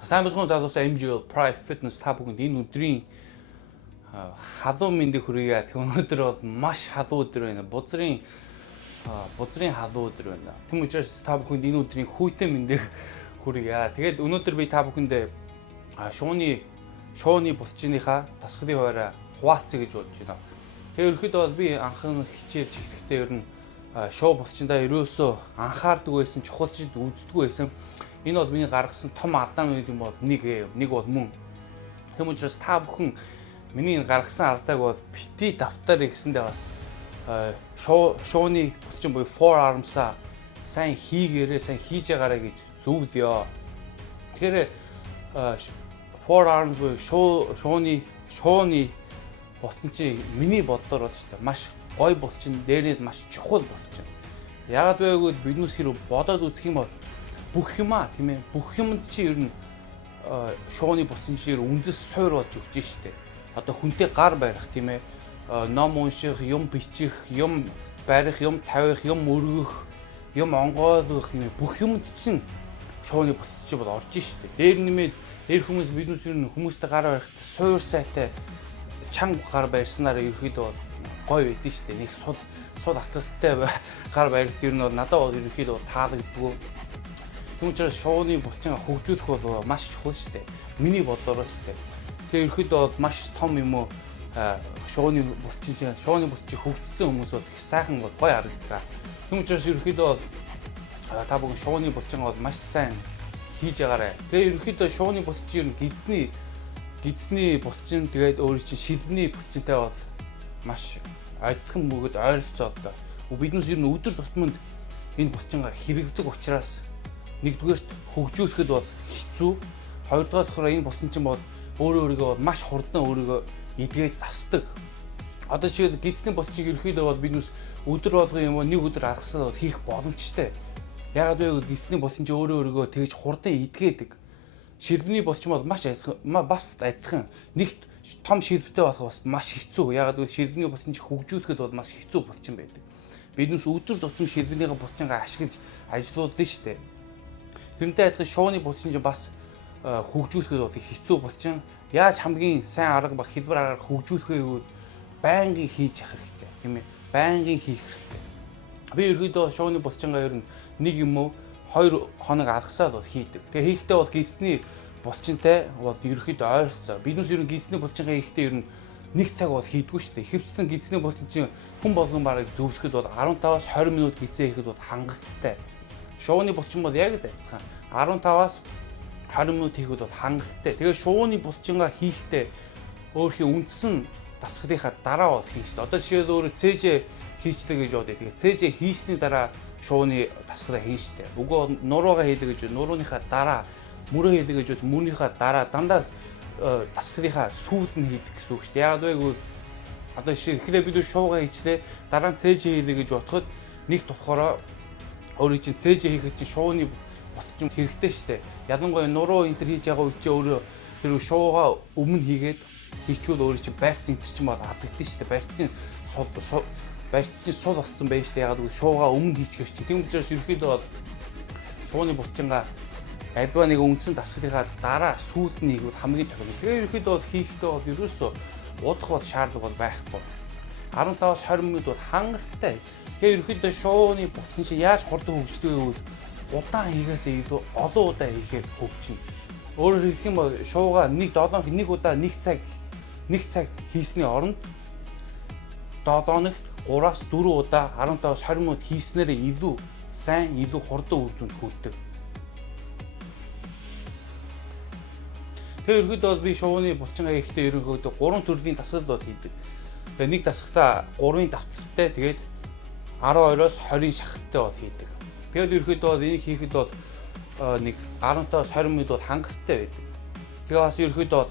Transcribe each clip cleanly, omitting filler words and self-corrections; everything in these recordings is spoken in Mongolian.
Сайн бацхан залуусаа MGL Private Fitness та бүхэнд энэ өдрийн халуун мэндийг хүргье. Тэг өнөөдөр бол маш халуун өдөр байна. Бузрын халуун өдөр байна. Тэм учраас та бүхэнд энэ өдрийн хүйтэн мэндийг хүргье. Тэгээд өнөөдөр би та бүхэндээ шууны булчиныхаа тасгалын хуваараа хуваалцъя гэж бодож байна. Тэгээд ерөөхдөө бол би анхан хичээж эхлэхдээ ер нь шуу булчиндаа ерөөсөө анхаардаг байсан, чухалчд үздэггүй байсан. Энэ бол миний гаргасан том алдаа юм бол нэг бол мөн. Тэм учраас та бүхэн миний гаргасан алдааг бол бити давтаар гэсэндээ бас шууны булчин буюу forearms-а сайн хийгээрээ, сайн хийж байгаарай гэж зөвлөё. Тэгэхээр forearms буюу шууны булчин чинь миний бодлоор бол шүү дээ маш гоё булчин, дээрээ маш чухал булчин. Яагаад вэ гэвэл биднээс хэрэг бодоод үзэх юм бол бүх юмаа тийм ээ, бүх юмд чи ер нь шууны булчин чинь үндэс суур болж өгч штэ. Одоо хүнтэй гар барих тийм ээ, ном унших, юм бичих, юм барих, юм тавих, юм өргөх, юм онгойлгох юм бүх юмд чинь шууны булчин чинь бол орж штэ. Дээр хүмүүс биднээс ер нь хүмүүстэй гар барихад суур сайтай чанга гар барьснараа ерөөхдөө гоё байдэн штэ. Нэг сул атгалтай гар барихт ер нь бол надад бол ерөөхдөө таалагддгүй. Түүн учраас шууны булчин хөгжүүлэх бол маш чухал шүү дээ. Миний бодлоор шүү дээ. Тэгээ ерөөхдөө бол маш том юм уу шууны булчин хөгжсөн хүмүүс бол их сайхан бол гоё харагддаг. Түүн учраас ерөөхдөө бол та бүхэн шууны булчин бол маш сайн хийж байгаарай. Тэгээ ерөөхдөө шууны булчин гидсний булчин тэгээд өөр чинь шилбэний булчинтай бол маш адилхан бөгөөд ойролцоо одоо. Биднээс ер нь өдөр тутмын энэ булчингаа хэрэглэдэг учраас нэгдүгээрт хөгжүүлэхэд бол хэцүү. Хоёрдугаар болохоор энэ булчин чинь бол өөрийгөө маш хурдан өөрийгөө эдгээд засдаг. Одоо жишээд гидсний булчиг ерөөхдөө бол биднээс өдөр болгон юм нэг өдөр аргасаа бол хийх боломжтой. Яагаад вэ гэвэл гидсний булчин чинь өөрийгөө тэгж хурдан эдгээдэг. Шилбэний булчин бол бас адилхан. Нэгт том шилбэтэй болох бас маш хэцүү. Яагаад гэвэл шилбэний булчин чинь хөгжүүлэхэд бол маш хэцүү булчин байдаг. Биднээс өдөр тутам шилбэнийхээ булчингаа ашиглаж ажилуулдаг шүү дээ. Тэрнтэй адилхан шууны булчин чинь бас хөгжүүлэхэд бол хэцүү булчин. Яаж хамгийн сайн арга ба хэлбэр аргаар хөгжүүлэх вэ гэвэл байнгын хийж явах хэрэгтэй, тийм ээ. Байнгын хийх хэрэгтэй. Би ерөөдөө шууны булчингаа ер нь нэг юм уу 2 хоног алгасаад бол хийдэг. Тэгээ хийхдээ бол гидсний булчинтай бол ерөөдөө ойролцоо. Биднээс ер нь гидсний булчингаа хийхдээ ер нь 1 цаг бол хийдгүү шүү дээ. Ихэвчлэн гидсний булчин чинь хүн болгон бараг зөвлөхөд бол 15-аас 20 минут гидсээ хийхэд бол хангалттай. Шууны булчин бол яг л адилхан. 15-аас 20 минут хийхэд бол хангалттай. Тэгээ шууны булчингаа хийхдээ өөрхийн үндсэн дасгалынхаа дараа бол хийн шүү дээ. Одоо жишээл өөр CJ хийчдэг гэж бодъё. Тэгээ CJ хийсний дараа шууны дасгалаа хийн шүү дээ. Үгүй нуруугаа хийдэг гэж нурууныхаа дараа, мөрөө хийдэг гэж мөрнийхаа дараа дандаа дасгалынхаа сүүлд нь хийдэг гэсэн үг шүү дээ. Яагаад вэ гэвэл одоо жишээ эхлээ бид шуугаа хийчлээ, дараа нь CJ хийдэг гэж бодоход нэг тулхороо өөрийн чинь CJ хийхэд чинь шууны булчин хэрэгтэй шүү дээ. Ялангуяа нуруу энтер хийж байгаа үед чинь өөрөө тэр шуугаа өмнө хийгээд хийчүүл өөрийн чинь байрц энтер чинь бол алдагдсан шүү дээ. Байрц чинь сул болсон байж шүү дээ. Ягаад гэвэл шуугаа өмнө хийчихэр чинь. Тийм учраас ерөөхдөө бол шууны булчингаа альва нэг үндсэн дасгалынхаа дараа сүүлд нь хийгвэл хамгийн тохиолдол. Тэгээ ерөөхдөө бол хийхдээ бол ерөөсөө удах бол шаардлага бол байхгүй. 15-аас 20 минут бол хангалттай. Тэгээ ерөөхдөө шууны булчин чинь яаж хурдан хөгждөг вэ гэвэл удаан хийгээсээ илүү олон удаа хийхээр хөгжинэ. Өөрөөр хэлэх юм бол шуугаа нэг удаа нэг цаг хийсний оронд 7 хоногт 3-аас 4 удаа 15-аас 20 минут хийснээрээ илүү сайн, илүү хурдан үр дүнд хүрдэг. Тэгээ ерөөдөө бол би шууны булчингаа хийхдээ ерөнхийдөө 3 төрлийн дасгал бол хийдэг. Тэгээ нэг дасгалтаа 3-ын давталтай, тэгээд 12-оос 20-ын шахалтай бол хийдэг. Тэгээд ерөөдөө бол энийг хийхэд бол нэг 15-аас 20 минут бол хангалттай байдаг. Тэгээ бас ерөөдөө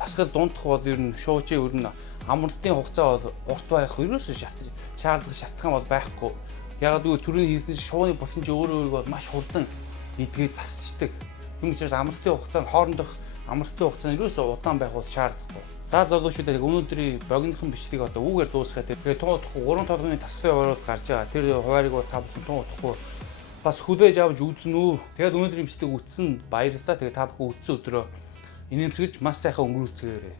дасгал дундах бол ер нь шуучийн ер нь амралтын хугацаа бол урт байх ерөөсөө шалтгаан бол байхгүй. Ягаад гэвэл түрүүний хэлсэн шууны булчин чинь өөрөө бол маш хурдан эдгээд засчдаг. Тийм учраас амралтын хугацаанд хоорондох Амралтын хугацаанд ерөөсөө удаан байх бол шаардлагагүй. За залуучуудаа өнөөдрийн богинохон бичлэгийг одоо үүгээр дуусгаад тэгээ тун удахгүй 3 толгойн тасгын хуваарлууд гарч байгаа. Тэр хуваарийг та бүхэн тун удахгүй бас хүлээж авч үзнэ үү. Тэгээд өнөөдрийн бичлэгийг үзсэн баярлалаа. Тэгээ та бүхэн үзсэн өдрөө инээмсэглэж маш сайхан өнгөрүүлцгээрэй.